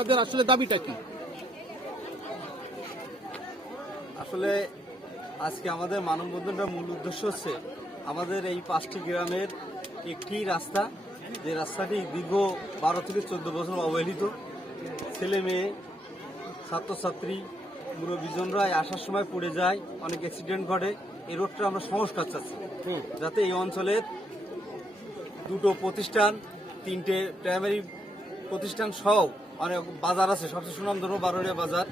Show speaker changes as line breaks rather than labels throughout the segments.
আপনাদের আসলে দাবিটা কি?
আসলে আজকে আমাদের মানববন্ধনটার মূল উদ্দেশ্য হচ্ছে আমাদের এই পাঁচটি গ্রামের একটি রাস্তা। যে রাস্তাটি দীর্ঘ বারো থেকে চোদ্দ বছর অবহেলিত। ছেলে মেয়ে ছাত্রছাত্রী মুরব্বীজনরা আসার সময় পড়ে যায় অনেক অ্যাক্সিডেন্ট ঘটে। এই রোডটা আমরা সংস্কার চাচ্ছি। যাতে এই অঞ্চলের দুটো প্রতিষ্ঠান তিনটে প্রাইমারি প্রতিষ্ঠান সহ অনেক বাজার আছে, সবচেয়ে সুনামধন্য বারোড়িয়া বাজার।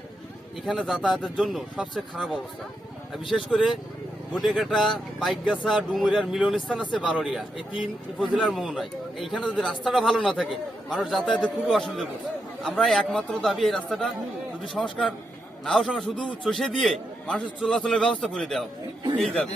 এখানে যাতায়াতের জন্য সবচেয়ে খারাপ অবস্থা। বিশেষ করে গোটেকাটা পাইকগাছা, ডুমুরিয়ার মিলনস্থান আছে বারোড়িয়া এই তিন উপজেলার মোহনায়। এইখানে যদি রাস্তাটা ভালো না থাকে, মানুষ যাতায়াতে খুবই অসুবিধা পড়ছে আমরা একমাত্র দাবি এই রাস্তাটা যদি সংস্কার নাও সঙ্গে শুধু চষে দিয়ে মানুষের চলাচলের ব্যবস্থা করে দেওয়া এই দাবি।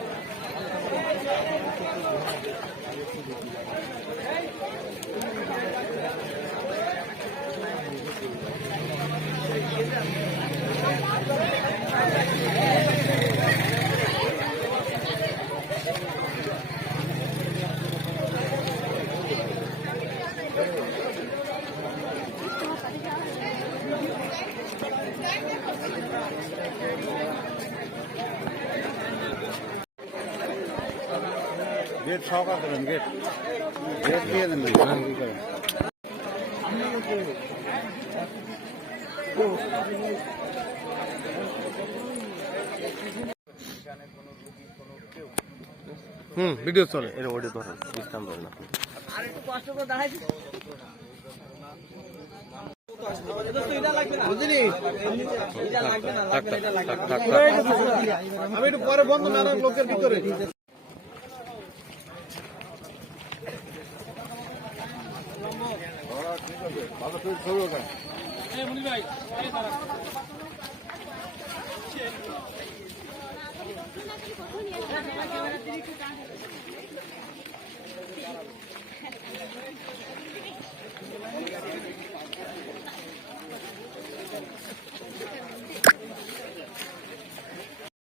গেট সহকার করেন গেট? গেট দিয়ে দেন করেন?
হুম ভিডিও চলে।
এর ওটি ধরেন বিশ্রাম ধরেন আপনি।
আমি একটু পরে বন্ধ না লোকের ভিতরে